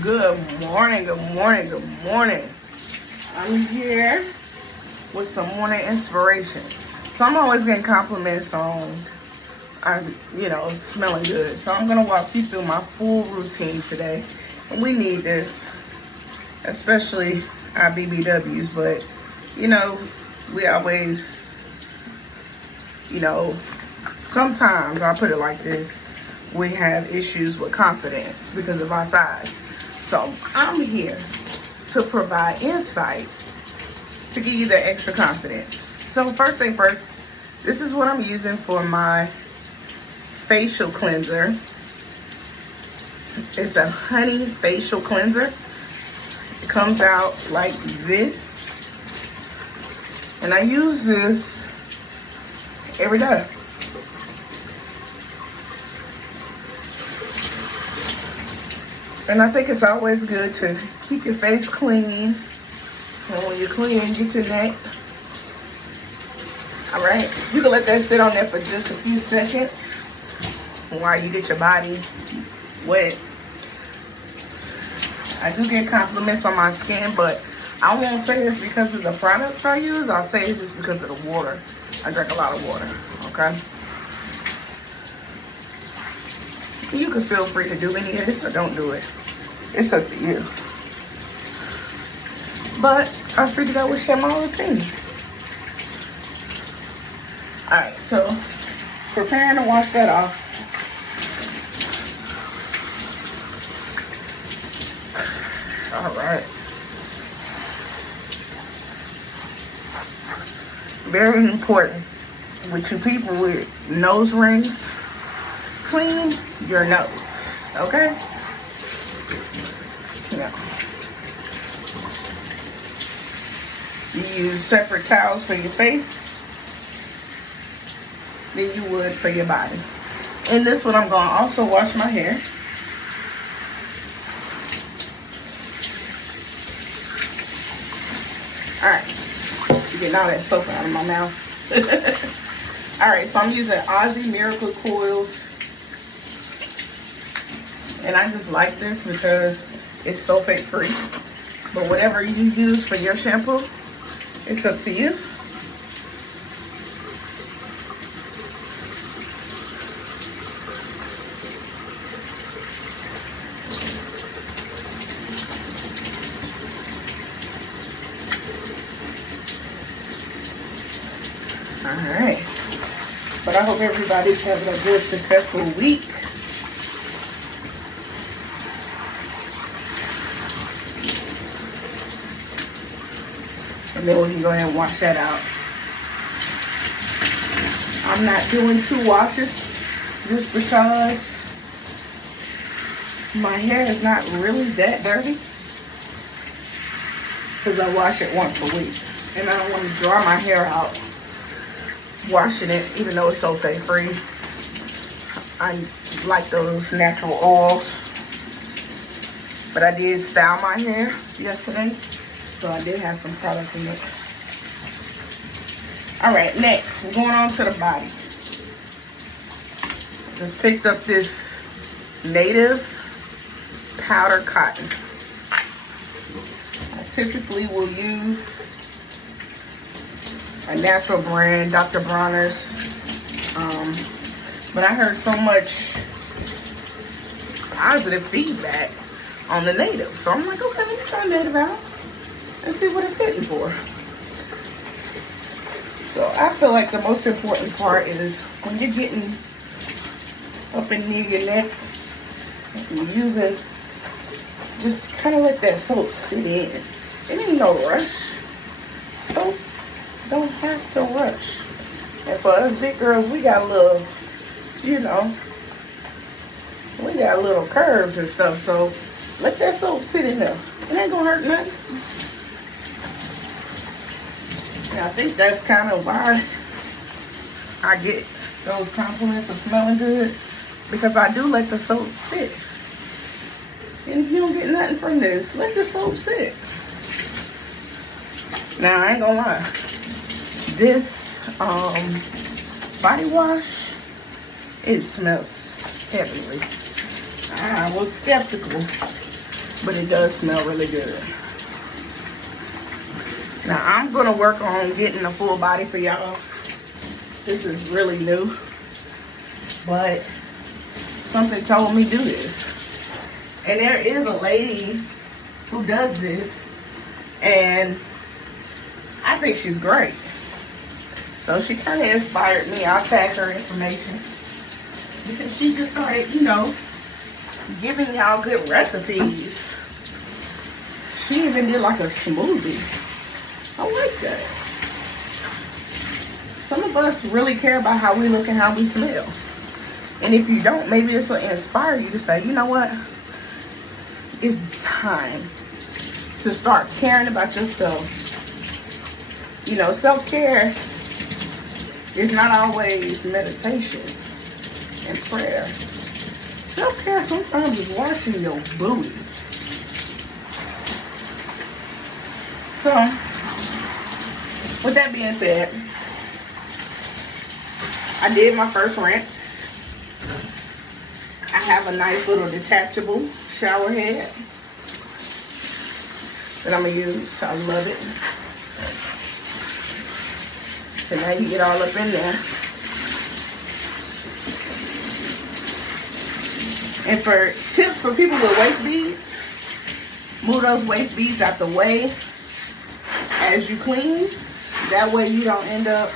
Good morning, good morning, good morning. I'm here with some morning inspiration. So I'm always getting compliments on, smelling good. So I'm gonna walk you through my full routine today. And we need this, especially our BBWs, but we always, sometimes I'll put it like this, we have issues with confidence because of our size. So I'm here to provide insight to give you that extra confidence. So first thing first, this is what I'm using for my facial cleanser. It's a honey facial cleanser. It comes out like this. And I use this every day. And I think it's always good to keep your face clean. And when you're cleaning, get your neck. All right, you can let that sit on there for just a few seconds while you get your body wet. I do get compliments on my skin, but I won't say it's because of the products I use. I'll say it's just because of the water. I drink a lot of water, okay? You can feel free to do any of this or don't do it. It's up to you. But I figured I would share my routine. Alright, so preparing to wash that off. Alright. Very important with you people with nose rings. Clean your nose, okay? Yeah. You use separate towels for your face than you would for your body. In this one, I'm going to also wash my hair. Alright, getting all that soap out of my mouth. Alright, so I'm using Aussie Miracle Coils. And I just like this because it's sulfate free. But whatever you use for your shampoo, it's up to you. Alright. But I hope everybody's having a good, successful week. And then we can go ahead and wash that out. I'm not doing 2 washes just because my hair is not really that dirty. Because I wash it once a week. And I don't want to dry my hair out washing it, even though it's sulfate free. I like those natural oils. But I did style my hair yesterday. So I did have some product in it. Alright, next, we're going on to the body. Just picked up this native powder cotton. I typically will use a natural brand, Dr. Bronner's. But I heard so much positive feedback on the native. So I'm like, okay, let me try native out. And see what it's hitting for. So I feel like the most important part is when you're getting up and near your neck, you're using, just kind of let that soap sit in. It ain't no rush. Soap don't have to rush. And for us big girls, we got a little, we got little curves and stuff. So let that soap sit in there. It ain't gonna hurt nothing. I think that's kind of why I get those compliments of smelling good, because I do let the soap sit. And if you don't get nothing from this, let the soap sit. Now, I ain't gonna lie. This body wash, it smells heavenly. I was skeptical but it does smell really good. Now I'm gonna work on getting a full body for y'all. This is really new, but something told me do this. And there is a lady who does this, and I think she's great. So she kind of inspired me. I'll tag her information because she just started, you know, giving y'all good recipes. She even did like a smoothie. I like that. Some of us really care about how we look and how we smell. And if you don't, maybe this will inspire you to say, you know what? It's time to start caring about yourself. You know, self-care is not always meditation and prayer. Self-care sometimes is washing your booty. So, with that being said, I did my first rinse. I have a nice little detachable shower head that I'm gonna use. I love it. So now you get all up in there. And for tips for people with waist beads, move those waist beads out the way as you clean. That way you don't end up,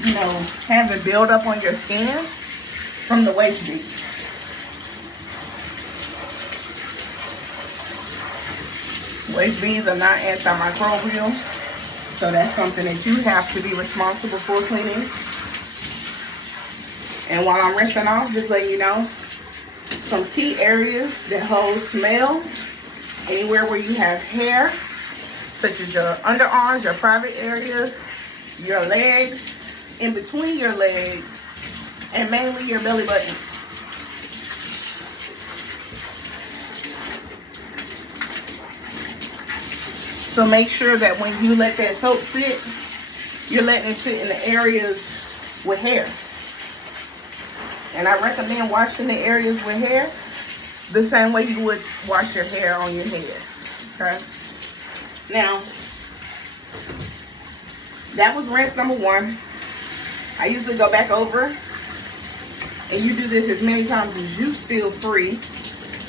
you know, having buildup on your skin from the waist beads. Waist beads are not antimicrobial, so that's something that you have to be responsible for cleaning. And while I'm rinsing off, just letting you know, some key areas that hold smell, anywhere where you have hair, such as your underarms, your private areas, your legs, in between your legs, and mainly your belly button. So make sure that when you let that soap sit, you're letting it sit in the areas with hair. And I recommend washing the areas with hair the same way you would wash your hair on your head. Okay? Now, that was rinse number one. I usually go back over, and you do this as many times as you feel free,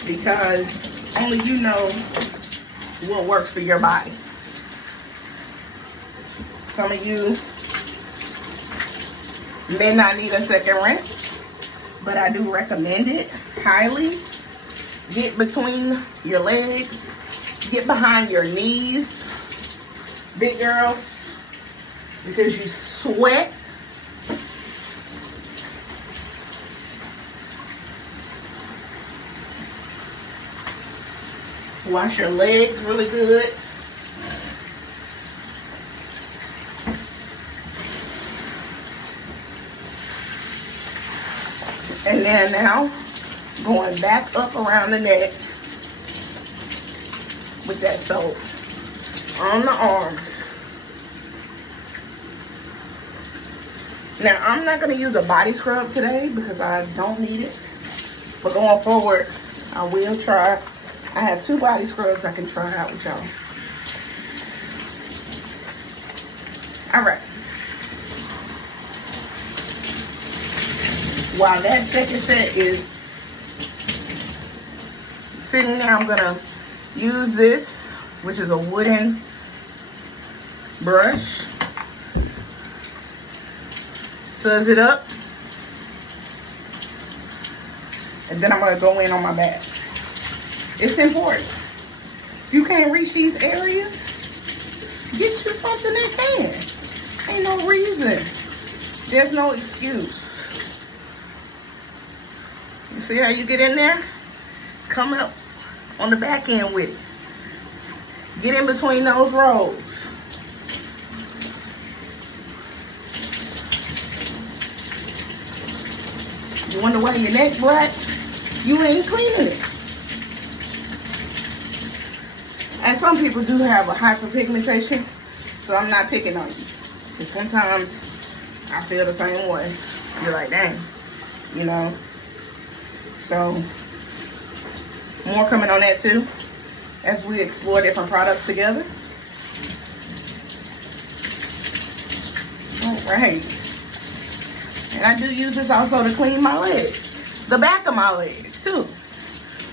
because only you know what works for your body. Some of you may not need a second rinse, but I do recommend it highly. Get between your legs, get behind your knees, big girls, because you sweat. Wash your legs really good. And then now, going back up around the neck with that soap on the arms. Now, I'm not going to use a body scrub today because I don't need it. But going forward, I will try. I have 2 body scrubs I can try out with y'all. All right. While that second set is sitting there, I'm gonna use this, which is a wooden brush. Suzz it up. And then I'm gonna go in on my back. It's important. If you can't reach these areas, get you something that can. Ain't no reason. There's no excuse. You see how you get in there? Come up on the back end with it. Get in between those rows. You wonder why your neck black? You ain't cleaning it. And some people do have a hyperpigmentation, so I'm not picking on you. Because sometimes I feel the same way. You're like, dang, you know. So, more coming on that too. as we explore different products together. All right. And I do use this also to clean my legs, the back of my legs too.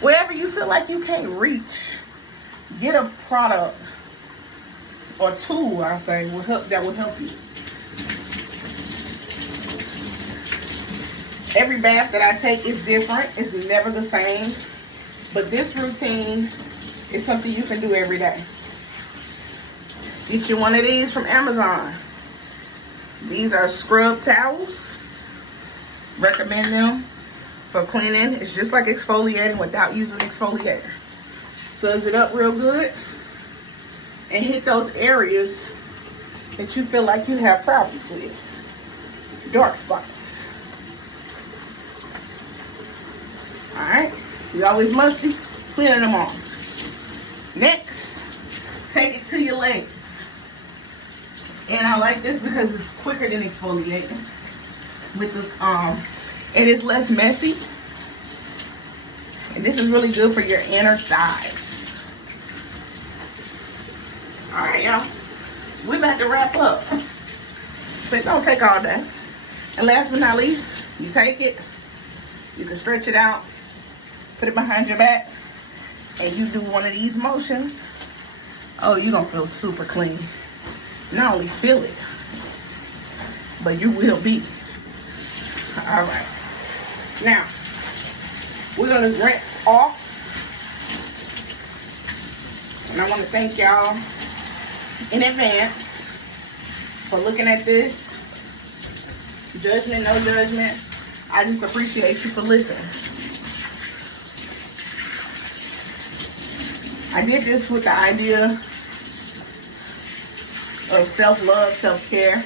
Wherever you feel like you can't reach, get a product or tool, I say, that will help you. Every bath that I take is different. It's never the same. But this routine is something you can do every day. Get you one of these from Amazon. These are scrub towels. Recommend them for cleaning. It's just like exfoliating without using exfoliator. Suds it up real good and hit those areas that you feel like you have problems with. Dark spots. Alright, you always musty, cleaning them off. Next, take it to your legs. And I like this because it's quicker than exfoliating. With the it is less messy. And this is really good for your inner thighs. Alright, y'all. We're about to wrap up. But don't take all day. And last but not least, you take it, you can stretch it out, put it behind your back, and you do one of these motions. Oh, you're gonna feel super clean. Not only feel it, but you will be. All right. Now, we're gonna rinse off. And I want to thank y'all in advance for looking at this. Judgment, no judgment. I just appreciate you for listening. I did this with the idea of self-love, self-care,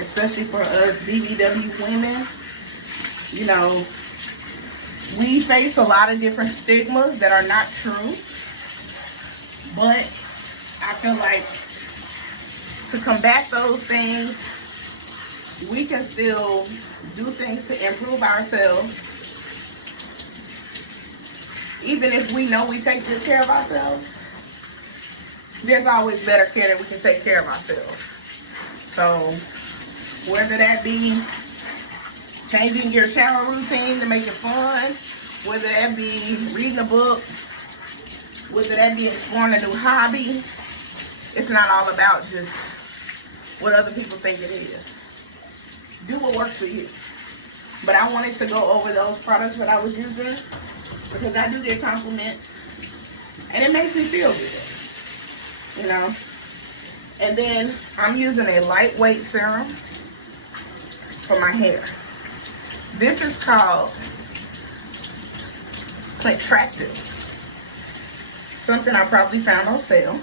especially for us BBW women. You know, we face a lot of different stigmas that are not true, but I feel like to combat those things, we can still do things to improve ourselves, even if we know we take good care of ourselves. There's always better care that we can take care of ourselves. So whether that be changing your shower routine to make it fun, whether that be reading a book, whether that be exploring a new hobby, it's not all about just what other people think it is. Do what works for you. But I wanted to go over those products that I was using because I do get compliments and it makes me feel good, you know. And then I'm using a lightweight serum for my hair. This is called Contractive. Something I probably found on sale,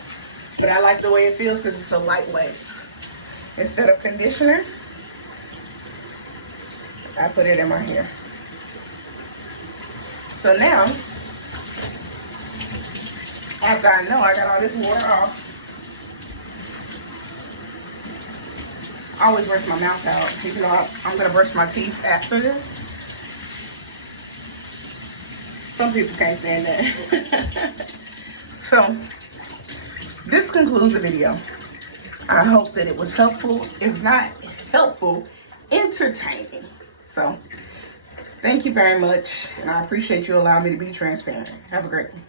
but I like the way it feels because it's a lightweight. Instead of conditioner, I put it in my hair. So now, after I know I got all this water off, I always rinse my mouth out. You know, I'm gonna brush my teeth after this. Some people can't stand that. So, this concludes the video. I hope that it was helpful. If not helpful, entertaining. So, thank you very much. And I appreciate you allowing me to be transparent. Have a great one.